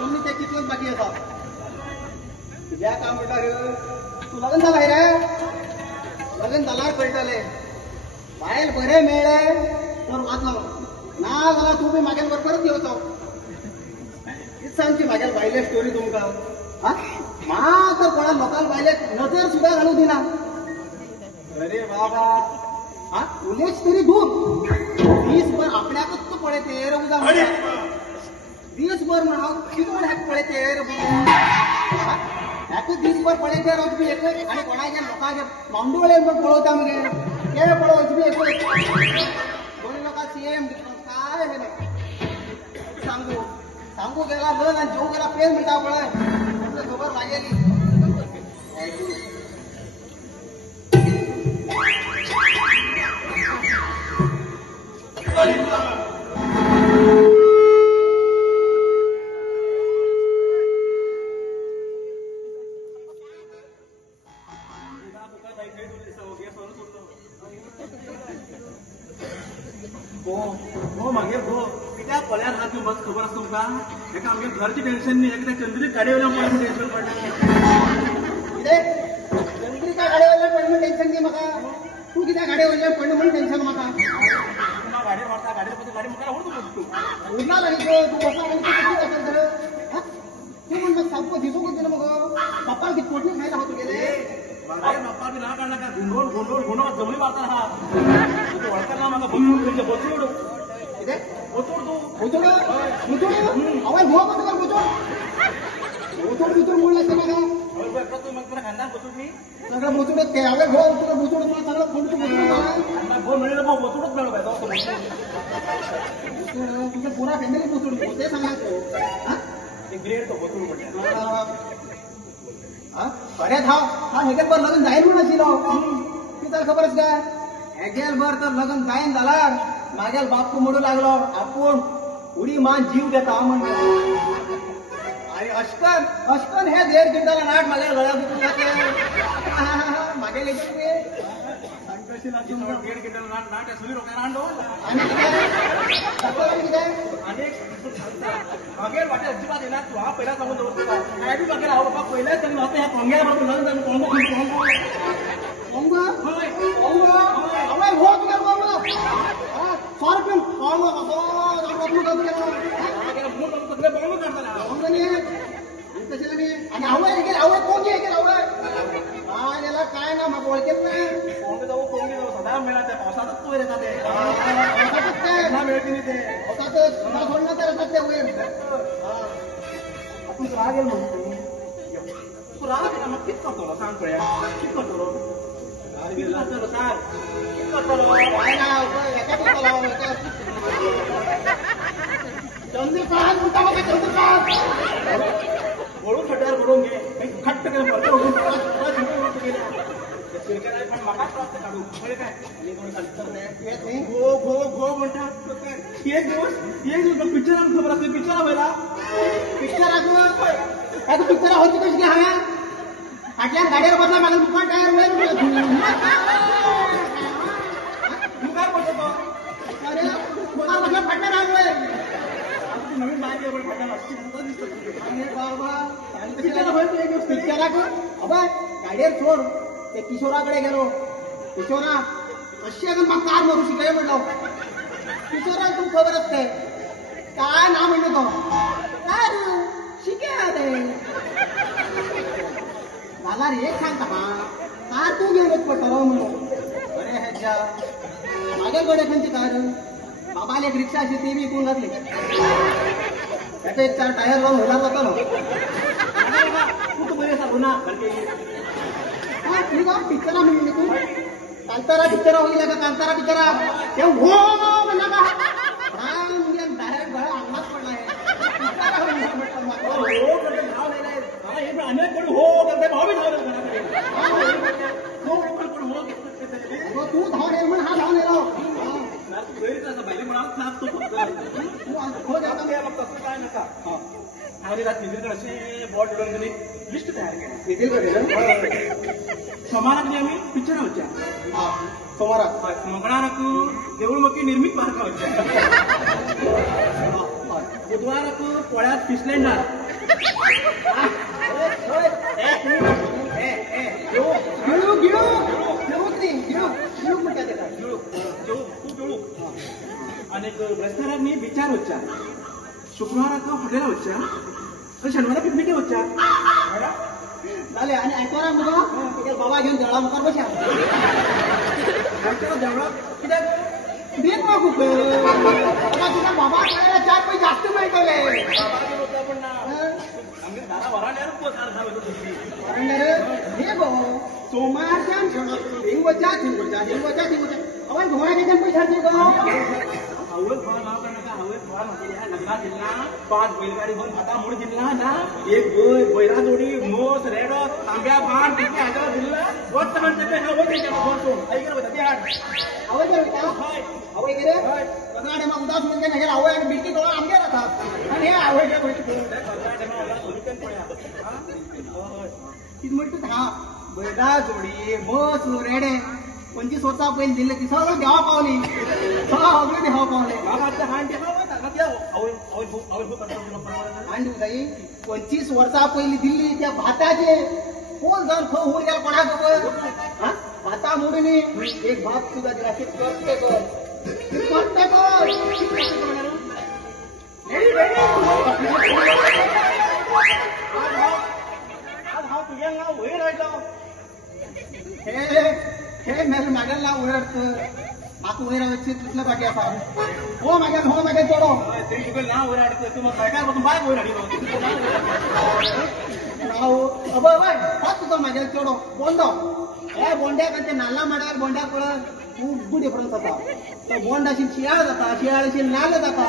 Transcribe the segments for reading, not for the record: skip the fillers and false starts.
तुम्ही ते कितलेच बाकी येतात तुझ्या काम म्हणटा तू लग्न झाला रे लग्न झाल्यावर कळटले बायल बरे मेळ्ळे तर वाचलो ना जाल्यार तू बी म्हागे बरोबरच येवचो हीच सांगची म्हागे बायले स्टोरी तुमकां हा मात्र कोणा लोकांक बायले नजर सुद्धा घालू दिना अरे बाबा हा उलेच तरी दूर दीसभर आपल्याकच पळयते रे उजा दीसभर म्हण हांव कितून ह्याक पळयते रे ह्याकूच दीसभर पळयते रोज बी एकच आनी कोणाचे लोकांचे मांडोळे पळोवता मगे ते पळोवच बी एकच दोन लोकां सेम काय हे सांगू सांगू गेला बघ आणि जेव गेला पेन म्हणटा पळय खबर लागेली पळ्यार हात बस खबर आसा तुमकां हेका आमगे घरचे टेन्शन न्ही हेका चंद्रीक गाडये वयल्यान पळय टेन्शन पडलें कितें चंद्रिका गाडये वयल्यान पडलें म्हण टेन्शन न्ही म्हाका तू कित्याक गाडये वयल्यान पडलें म्हण टेन्शन म्हाका तुका गाडये मारता गाडये बसून गाडी म्हाका आवडतो उरला नाही तू बसा आनी तू कितें करता तर तू म्हण म्हाका सामको दिसूंकच दिना म्हाका बापाक कितें पोटणी खायला हांव तुगेले बाप्पा बी ना काडला का घुंडोळ घुंडोळ घुंडोळ जमली मारता हा तू वळखना म्हाका बसून बसूड कितें बसूड तू बुचोड बुचोड आवय हो का तुका बुचोड बुचोड म्हण लागता म्हाका तू मग तुला खानदान बसूड न्ही सगळं बुचोडच ते आवय हो तुका बुचोड म्हणून सगळं फोन तू बुचोड फोन म्हणले मग बसूडच मेळो तुझ्या पुरा फॅमिली बुचोड ते सांगा तू ग्रेड तो बसूड म्हणले अरे हा हेगेल बर लग्न जायन म्हणून आशिल्लो कित्याक खबरच काय हेगेल बर तर लग्न जायन जाल्यार म्हागेल बाप म्हणू लागलो आपूण उडी मान जीव घेता म्हणून आणि अशकन अशकन हे 1.5 क्विंटल नाट म्हागे गळ्या दुखून जाते म्हागे लेगीत ते आणि कशी लागली 1.5 क्विंटल नाट नाट सुरी रोखा रांडो आणि कितें अनेक मागेर वाटे अजिबात येणार तू हा पहिला सांगून दवरतो काय बी मागेर हांव बाबा पहिल्याच त्यांनी म्हाका ह्या कोंग्या बरोबर लग्न जावन कोंगो आवय हो तुगे कोंगो सारकें कोंगो आणि आवय गेले आवय कोंगी गेले आवय काय याला काय ना म्हाका वळखेत ना कोंगे जाऊ सदा मेळा ते पावसातच पयर येता ते ना मेळची न्ही ते पावसातच ना सोडना तर येतात ते वयर आपूण राग येल म्हणून तू राग येता मग कित करतलो सांग पळया कित करतलो राग करतलो सांग कित करतलो काय ना एका करतलो चंद्रकांत म्हणटा म्हाका चंद्रकांत वळून खड्ड्यार भरून घे खट्ट केलं भरतो शेतकऱ्याला पण म्हाका त्रास काढू कळ्ळें काय आनी कोण सांगता घो घो घो म्हणटा एक दिवस पिक्चरान खबर आसली पिक्चरा वयला पिक्चराक पिक्चरा होती कशी काय हांगा फाटल्यान गाडयेर बसला म्हाका दुकान टायर वयर मुखार बसलो तो अरे मुखार बसला फाटल्यान हांव वयर नवीन बायक येवण फाटल्यान सुद्दां दिसता अरे बाबा पिक्चरा खंय तूं एक दिवस पिक्चराक अबय गाडयेर सोड ते किशोराकडे गेलो किशोरा अशी अजून म्हाका कार मारू शिकय म्हणलो किशोराक तू खबर असते काय ना म्हणलो तो कार शिके रे जाल्यार एक सांगता कार तू घेवनच पडटलो म्हणलो अरे हेच्या म्हागे कडेन खंयची कार बाबाले एक रिक्षा आशिल्ली ती बी विकून घातली त्याचा एक 4 टायर लावून हुलार जातालो तू बरी आसा गुन्हा ठीक आहे पिक्चरा म्हणली तू कांतारा पिक्चरा होईल का कांतारा पिक्चरा ते हो म्हणला का म्हणजे डायरेक्ट गळा अंगात पडला आहे अनेक कोणी हो करते भाऊ बी धावले तू धावून येईल म्हणून हा धावून येलो बायले म्हणा तू काय नका आणि रात निधीकडे असे बॉट उडवून लिस्ट तयार केली सोमाराक आम्ही पिक्चर वच्चा सोमाराक मंगळाराक देऊळ मक्की निर्मित पार्क वच्चा बुधवाराक पोळ्यात फिसलँडार आणि ब्रेस्तारांनी विचार వచ్చా शुक्रवाराक हॉटेला వచ్చా शनिवारा पिकनिक వచ్చా झाले आणि ऐकवा मुगा बाबा घेऊन जळा मुखार बसा जेवढा कित्याक देत मग खूप तुझा बाबा खायला 4 पैसे जास्त मिळतले पण आम्ही दारा वराड्यावर पोचार झालो हे गो सोमवारच्या हिंगोच्या अवन घोड्याचे पैसे गो हवे फळ नाव करण्याचा हवे फळ म्हटले नंदा जिल्हा 5 बैलगाडी घेऊन आता मूळ जिल्हा ना एक बैला जोडी मोस रेडो तांब्या बाण तिथे आजला जिल्हा वक्त म्हणते हवे त्याच्या फोटो ऐकलं बघा ते हाड हवे गेले हवे गेले कनाडे मग उदास म्हणजे नाही हवे आणि बिल्टी डोळा आमगे राहतात आणि हे हवे जे म्हणते किती म्हणतो हा बैला जोडी मोस रेडे 25 वर्षा पहिले दिले ती सगळं देवा पावली सगळं देवा पावले आणि ताई 25 वर्षा पहिली दिल्ली त्या भाताचे कोण जण होऊन गेला कोणासोबत भाता मोडून एक भात सुद्धा दिला ते करते तुझ्या नाव वय राहिलं हे मेरे मागेला ओरडतं माకు वैरा వచ్చి तुझल्या बाकी असा हो मागे चोडो ते तुझं नाव ओरडतं तू मग काय बघून बाय ओरडली ನಾವು ಅಬ್ಬಾಯ್ ಹಾಕ್ತೋ ಮಾಗೆ ಚೋಡೋ ಬೋಂಡ बोंड्याकडे नाला माड्यावर बोंड्या पडत खूप डिफरन्स होता तो बोंड अशी शियाळ जाता शियाळ अशी नाल जाता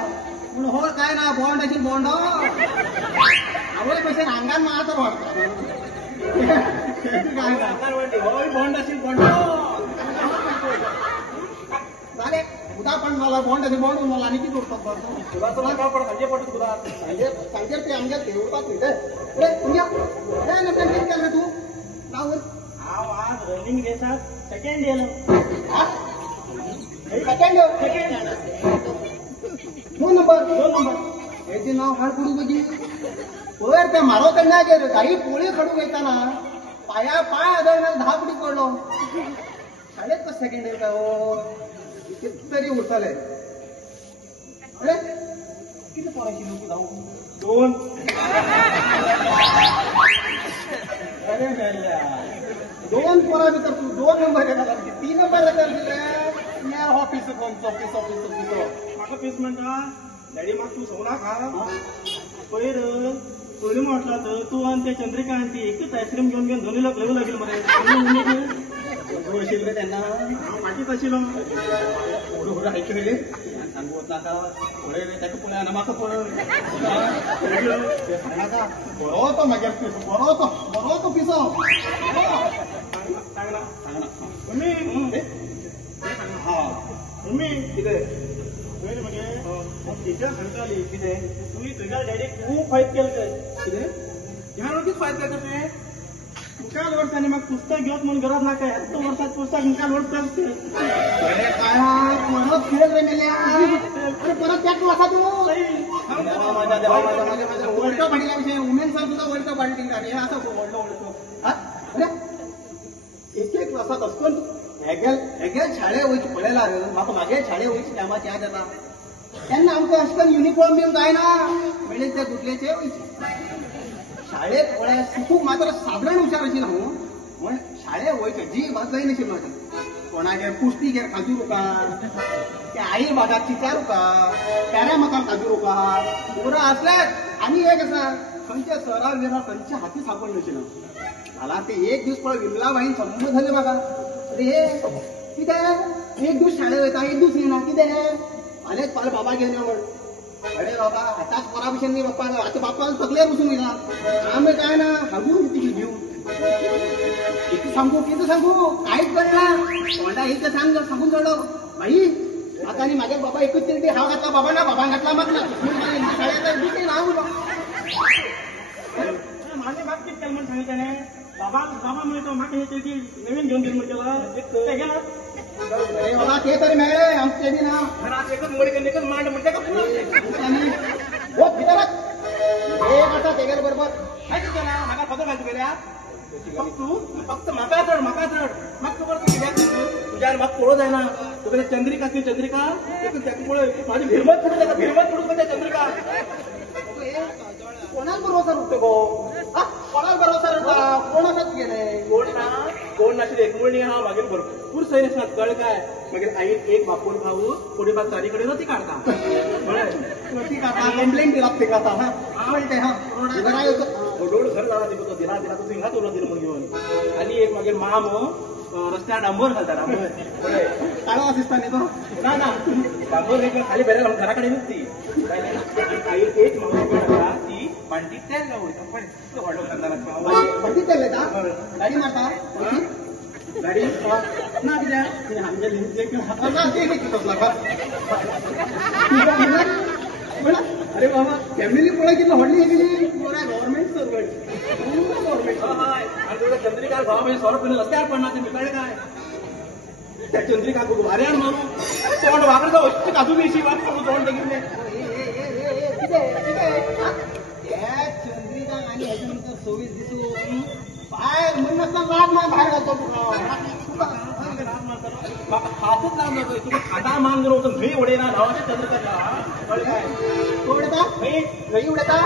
म्हणून हो काय ना बोंड अशी बोंड आवडे पैसे अंगान मारतो बोंड असेल बोंड झाले उदा पण मला बोंड असे बोंड मला आणि किती उडतात तुला तुला काय पडत म्हणजे पडत तुला सांगते ते आमच्या ते उडतात नाही तुझ्या काय नंतर केलं तू नाव आज रनिंग रेसात सेकंड गेलो सेकंड दोन नंबर याचे नाव हाड पडू बघी वर त्या मारो त्यांना गेलो काही पोळी खडू घेताना पाय आदळणार 10 फुटी पडलो शाळेत कसं सेकंड आहे का हो कितीतरी उचलय अरे किती पोराची नोकरी जाऊ 2 अरे दोन पोरा तर तू 2 नंबर येणार 3 नंबर येणार ऑफिस माका पीस म्हणता डॅडी मग तू सोना खा पैर सोनी म्हटला तर तू आणि त्या चंद्रिका आणि ती एकच आईस्क्रीम घेऊन दोन्हीला येऊ लागेल मला त्यांना मातीच असेल ऐकले सांगू होत नका पुढे त्याचं पुढे आणि माका पुढे बरोबर माझ्या पिस बरोबर पिसो मम्मी हा मम्मी किती म्हणजे तिच्या सांगताली किती तुम्ही तुझ्या डॅडी खूप फाईट केलं काय किती ह्या रोजीच फाईट करतो तुझे मुखाल वर्षाने मग पुस्तक घेत म्हणून गरज ना काय 100 वर्षात पुस्तक मुखाल वर्ष असते परत खेळ परत त्यात वाचा तू वर्ल्ड कप विषय वुमेन्स सुद्धा वर्ल्ड कप बांधतील का हे असं ओढलो एक वर्षात असतो हेगेल शाळे वयची पळयला रे म्हाका मागे शाळे वयची टायमाची याद येता तेन्ना आमकां अशें युनिफॉर्म बीन जायना म्हणजे ते गुटलेचे वयची शाळेत पळय खूप मात्र साधारण हुशार अशी न्हू म्हण शाळे वयचे जी भात जायनाशिल्लो कोणागे कुस्ती घेर खाजू रुका त्या आई भागात चिचार रुका प्याऱ्या मकान खाजू रुका बरं असल्यात आणि एक आसा खंयच्या सरार बिरार खंयच्या हाती सापड नाशिल्लो मला ते एक दिवस पळय विमला बाईन संबंध झाले म्हाका अरे कितें एक दिवस शाळेत वयता एक दिवस येना कितें आलेच पाल बाबा घेवन या म्हण अरे बाबा आताच परा भशेन न्ही बाप्पा आता बाप्पा सगळे बसून येला आम्ही काय ना हागून किती घेऊ किती सांगू काहीच कळना कोणता एक सांगून चढलो बाई आता आणि माझ्या बाबा एकच तरी हाव घातला बाबा घातला मग शाळेत नाव माझे बाप किती म्हणून सांगितलं बाबा म्हणतो मागे हे ते नवीन घेऊन गेलो म्हणजे गेला बाबा ते तरी मिळेल आमचे बी ना घरात एकच मोडी एकच मांड म्हणते का हो भितरात एक आता तेगेल बरोबर काय केला म्हाका खबर घालता गेल्या फक्त म्हाका चढ म्हाका खबर तू कित्याक तुझ्यार म्हाका पळोवं जायना तुका चंद्रिका ती चंद्रिका ताका पळय माझी भिरमत पडून त्या चंद्रिका कोणाला भरोसा उठतो गो कोणाला भरोसा उठता कोणाकच गेले कोण नाशिल्ले एकमुळणी हा मागीर भरपूर सैर आसतात कळ्ळें काय मागीर आईन एक बापूर खाऊ फुडें बाग चारी कडेन रती काडटा कंप्लेंट दिला ते आता हा म्हणते हा रोड घर जाला तिका दिला तू हिंगाच उलो दिला म्हणून घेवन आनी एक मागीर माम रस्त्यार डांबर घालता डांबर काळो दिसता न्ही तो ना डांबर एक खाली बेऱ्या घरा कडेनूच ती आई एक मागून ती पांटी तेल गावता पण व्हडलो कांदा भरती चालले का गाडी मारता गाडी ना कित्याक आमच्या लिंक अरे बाबा फॅमिली पळय कितलो व्हडली गेली गव्हर्नमेंट सर्वंट गव्हर्नमेंट चंद्रिका भाव म्हणजे 100 रुपये रस्त्यार पडना ते कळ्ळें काय त्या चंद्रिका वाऱ्यार मारू तोंड वागडा अशी काजू बेशी वाट तोंड तेगिल्ले चंद्रिका आणि ह्याच्यानंतर 26 दिसून बाहेर म्हणून लाट मान बाहेर घालतो म्हाका हातूच लावून जातो तुका खाटा मान करून वचून खंय उडयना नांवाच्या चंद्रिका कळ्ळें काय तो उडता खंय उडता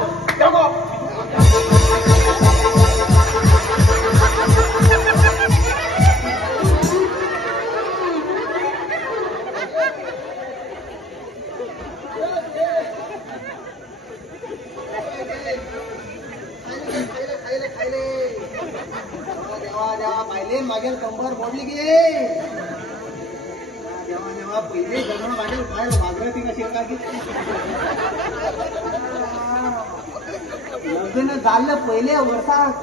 देवा पाहिले मागेल कंबर मोडली गे देवा पहिले जगणं मागेल पाहिलं मागरती कशी का लग्न झालं पहिले वर्षात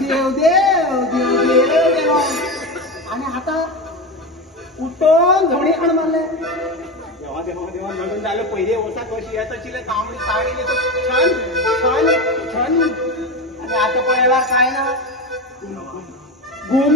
देव आणि आता उठून झवणी हाण मारले देवा लग्न झालं पहिले वर्षा कशी येत अशी तांबडी साडी छान आणि आता पळायला काय ना घुम